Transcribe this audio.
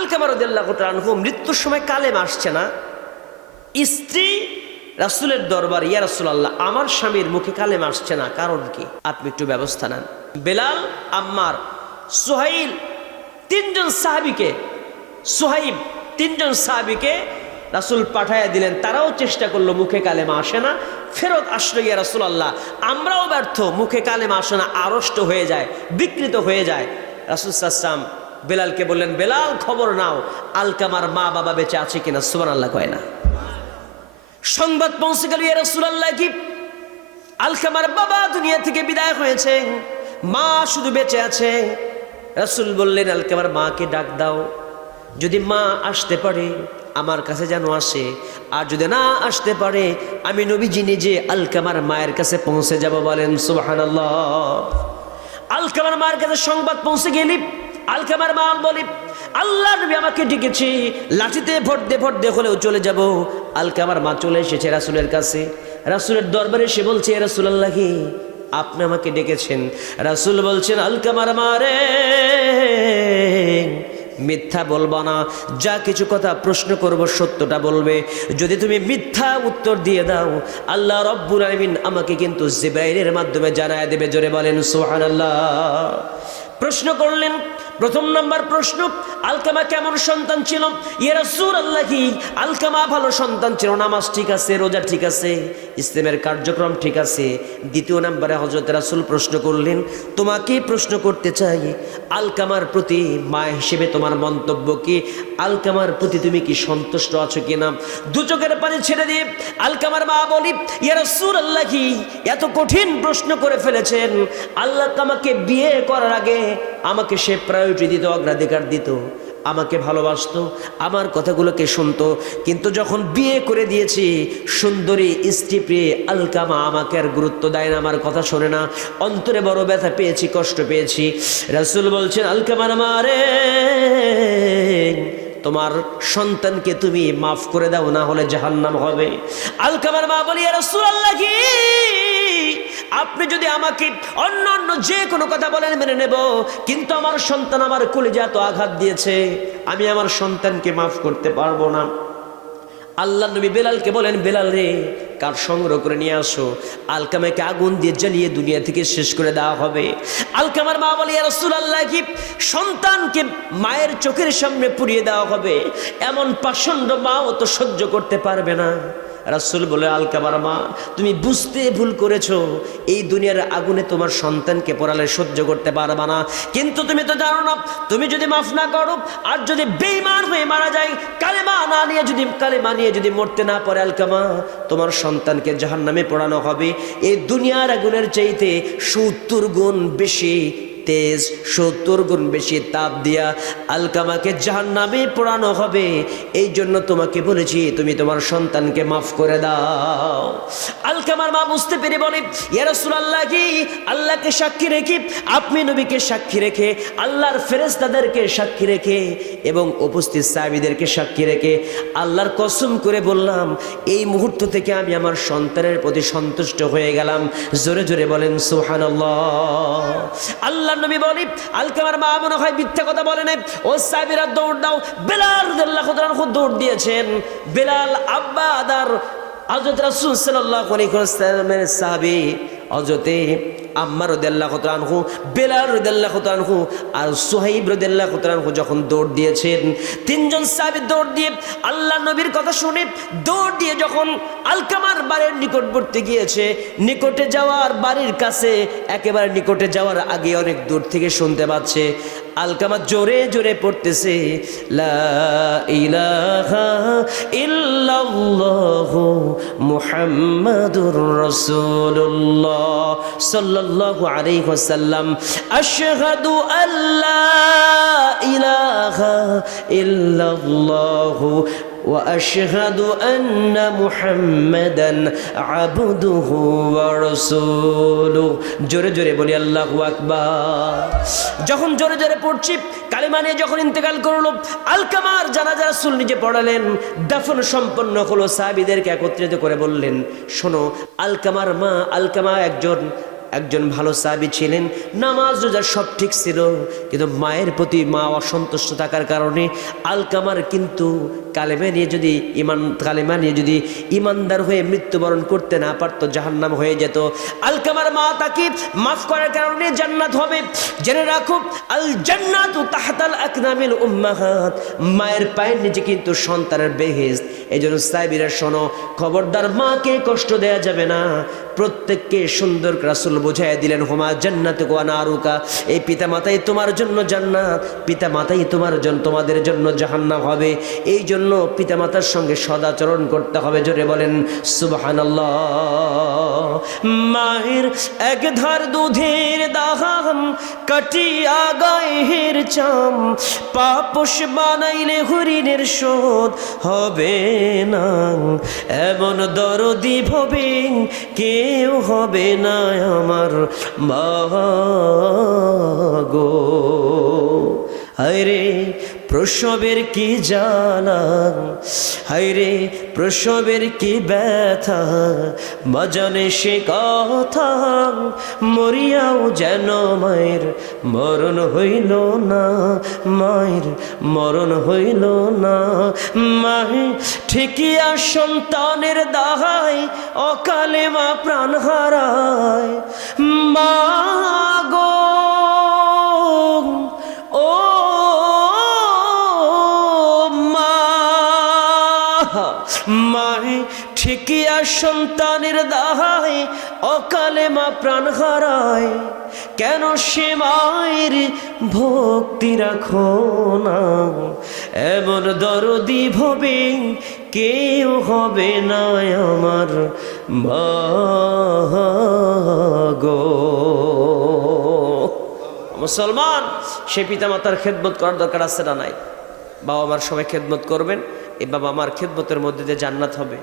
আলকামার আনহু, মৃত্যুর সময় কালেম আসছে না। স্ত্রী রাসুলের দরবার, ইয়া রাসুলাল্লাহ, আমার স্বামীর মুখে কালেম আসছে না, কারণ কি? আপনি একটু ব্যবস্থা নেন। বেলাল, আম্মার, সোহাইল, তিনজন সাহাবিকে, সোহাইব, তিনজন সাহাবিকে রাসুল পাঠাইয়া দিলেন। তারাও চেষ্টা করল, মুখে কালেমা আসে না। ফেরত আসলো গিয়া রাসুল আল্লাহ আমরাও ব্যর্থ, মুখে কালেমা আসে না, আড়ষ্ট হয়ে যায়, বিকৃত হয়ে যায়। রাসুল সাল্লাম বেলালকে বললেন, বেলাল, খবর নাও, আলকামার মা বাবা বেঁচে আছে কিনা? সুবান আল্লাহ কয় না। সংবাদ পৌঁছে গেল, ইয়া রাসূলুল্লাহ, কি আলকামার বাবা দুনিয়া থেকে বিদায় হয়েছে, মা শুধু বেঁচে আছে। রাসূল বললেন, আলকামার মাকে ডাক দাও, যদি মা আসতে পারে, আমার কাছে যেন আসে, আর যদি না আসতে পারে, আমি নবীজি নিজে আলকামার মায়ের কাছে পৌঁছে যাব বলেন, সুবহানাল্লাহ। আলকামার মায়ের কাছে সংবাদ পৌঁছে গেলি আলকামার মা বলি, আল্লাহ নবী আমাকে ডেকেছি। লাঠিতে ভোট দে ভোট দে হলেও চলে যাব। আলকামার মা চলে এসেছে রাসুলের কাছে। রাসুলের দরবারে সে বলছে রাসুল আল্লাহ কি আপনি আমাকে ডেকেছেন। রাসুল বলছেন, আলকামার মা রে, মিথ্যা বলবা না। যা কিছু কথা প্রশ্ন করব, সত্যটা বলবে। যদি তুমি মিথ্যা উত্তর দিয়ে দাও, আল্লাহ রব্বুল আলমিন আমাকে কিন্তু জিব্রাইলের মাধ্যমে জানায় দেবে। জোরে বলেন সোহান আল্লাহ প্রশ্ন করলেন প্রথম নাম্বার প্রশ্ন, আলকামা কেমন সন্তান ছিল? ইয়েরা সুর আল্লাহ কি আলকামা ভালো সন্তান ছিল। নামাজ ঠিক আছে, রোজা ঠিক আছে, ইসলামের কার্যক্রম ঠিক আছে। দ্বিতীয় নাম্বারে হজরত রাসুল প্রশ্ন করলেন, তোমাকে প্রশ্ন করতে চাই, আলকামার প্রতি মা হিসেবে তোমার মন্তব্য কি? আলকামার প্রতি তুমি কি সন্তুষ্ট আছো কিনা? দু চোখের পানি ছেড়ে দিয়ে আলকামার মা বলি ইয়ারা সুর আল্লাহ কি এত কঠিন প্রশ্ন করে ফেলেছেন। আল্লাহ আমাকে বিয়ে করার আগে আমাকে সে প্রায়োরিটি দিত অগ্রাধিকার দিত, আমাকে ভালোবাসত, আমার কথাগুলোকে শুনতো। কিন্তু যখন বিয়ে করে দিয়েছি, সুন্দরী স্ত্রী পেয়ে আলকামা আমাকে আর গুরুত্ব দেয় না, আমার কথা শোনে না। অন্তরে বড় ব্যথা পেয়েছি, কষ্ট পেয়েছি। রাসুল বলছেন আলকামার মারে, তোমার সন্তানকে তুমি মাফ করে দাও, না হলে জাহান্নাম হবে। আলকামার মা বলি রাসুল আল্লাহ কি? আপনি যদি আমাকে অন্য অন্য যে কোনো কথা বলেন মেনে নেব। কিন্তু আমার সন্তান আমার কলিজা এত আঘাত দিয়েছে, আমি আমার সন্তানকে মাফ করতে পারব না। আল্লাহ নবী বেলালকে বলেন, বেলাল রে, কার সংগ্রহ করে নিয়ে আসো। আলকামাকে আগুন দিয়ে জ্বালিয়ে দুনিয়া থেকে শেষ করে দেওয়া হবে। আলকামার মা বলি রসুল আল্লাহ কি সন্তানকে মায়ের চোখের সামনে পুড়িয়ে দেওয়া হবে? এমন পাষণ্ড মাও তো সহ্য করতে পারবে না। রাসুল বলে আলকামার মা তুমি বুঝতে ভুল করেছ। এই দুনিয়ার আগুনে তোমার সন্তানকে পড়ালে সহ্য করতে পারবা না। কিন্তু তুমি তো জানো না, তুমি যদি মাফ না করো, আর যদি বেইমান হয়ে মারা যায়, কালেমা না নিয়ে যদি, কালেমা নিয়ে যদি মরতে না পারে আলকামা তোমার সন্তানকে জাহান নামে পড়ানো হবে। এই দুনিয়ার আগুনের চাইতে সত্তর গুণ বেশি তেজ সত্তর গুণ বেশি তাপ দিয়া আলকামাকে জাহান নামে পোড়ানো হবে। এই জন্য তোমাকে বলেছি, তুমি তোমার সন্তানকে মাফ করে দাও। আলকামার মা বুঝতে পেরে বলে ইয়ারসুল আল্লাহ কি? আল্লাহকে সাক্ষী রেখে, আপনি নবীকে সাক্ষী রেখে, আল্লাহর ফেরেস্তাদেরকে সাক্ষী রেখে এবং উপস্থিত সাহাবিদেরকে সাক্ষী রেখে আল্লাহর কসম করে বললাম, এই মুহূর্ত থেকে আমি আমার সন্তানের প্রতি সন্তুষ্ট হয়ে গেলাম। জোরে জোরে বলেন সোহান আল্লাহ নবী বলি আলকামার মা মনে হয় মিথ্যা কথা বলে নাই। ও সাহেবেরা দৌড় দাও। বেলাল খুব দৌড় দিয়েছেন। বেলাল আব্বা আদার আজরত রাসুল সাল্লাহ সাহাবী হজরতে আম্মা কত আনহু, বেলাল কত আনহু আর সোহাইব রদাল্লাহ আনহু যখন দৌড় দিয়েছেন, তিনজন সাহেব দৌড় দিয়ে আল্লাহ নবীর কথা শুনে দৌড় দিয়ে যখন আলকামার বাড়ির নিকটবর্তী গিয়েছে, নিকটে যাওয়ার বাড়ির কাছে একেবারে নিকটে যাওয়ার আগে অনেক দূর থেকে শুনতে পাচ্ছে আলকামা জোরে জোরে পড়তেছে মুহাম্মাদুর রাসূলুল্লাহ সাল্লাল্লাহু আলাইহি ওয়াসাল্লাম আশহাদু আল্লা ইলাহা واشهد ان محمدا عبده ورسوله জোরে জোরে বলি আল্লাহু আকবার যখন জোরে জোরে পড়ছি কালিমা নিয়ে যখন ইন্তেকাল করলো আলকামার জানাজা রাসূল নিজে পড়ালেন দাফন সম্পন্ন হলো সাহাবীদেরকে একত্রিত করে বললেন শোনো আলকামার মা আলকামা একজন একজন ভালো সাবি ছিলেন, নামাজ রোজা সব ঠিক ছিল, কিন্তু মায়ের প্রতি মা অসন্তুষ্ট থাকার কারণে আলকামার কিন্তু কালেমা নিয়ে যদি ইমান, কালেমা নিয়ে যদি ইমানদার হয়ে মৃত্যুবরণ করতে না পারতো, জাহান্নাম হয়ে যেত। আলকামার মা তাকে মাফ করার কারণে জান্নাত হবে। জেনে রাখো আল জান্নাত তাহতাল আকনামিল উম্মাহাত। মায়ের পায়ের নিচে কিন্তু সন্তানের বেহেস্ত এই জন্য সাইবিরা শোনো, খবরদার মাকে কষ্ট দেয়া যাবে না। প্রত্যেককে সুন্দর রাসুল বোঝাই দিলেন, হোমা জান্নাত নারুকা? এই পিতা মাতাই তোমার জন্য জান্নাত। পিতা মাতাই তোমার জন্য তোমাদের জন্য জাহান্নাম হবে। এই জন্য পিতা মাতার সঙ্গে সদাচরণ করতে হবে। জোরে বলেন, সুবহানাল্লাহ। মায়ের এক ধার দুধের দাহাম কাটিয়া গায়ের চাম। পাপস বানাইলে হরিণের শোধ হবে না। এমন দরদি ভবে কেউ হবে না আমার মা গো। হায়রে প্রসবের কি জ্বালা হায়রে প্রসবের কি ব্যথা? মজনে সে কথা মরিয়াও যেন মায়ের মরণ হইল না, মায়ের মরণ হইল না। মায়ে ঠিকিয়া সন্তানের দাহায়, অকালে মা প্রাণ হারায়। মা মায় ঠিকিয়া সন্তানের দাহায়, অকালে মা প্রাণ হারায়। কেন সে মায়ের ভক্তি রাখো না? এমন দরদি ভবে কেউ হবে না আমার মা গো মুসলমান, সে পিতা মাতার খেদমত করার দরকার আছে না নাই? বাবা মার সবাই খেদমত করবেন। এই বাবা আমার খেদমতের মধ্যে দিয়ে জান্নাত হবে।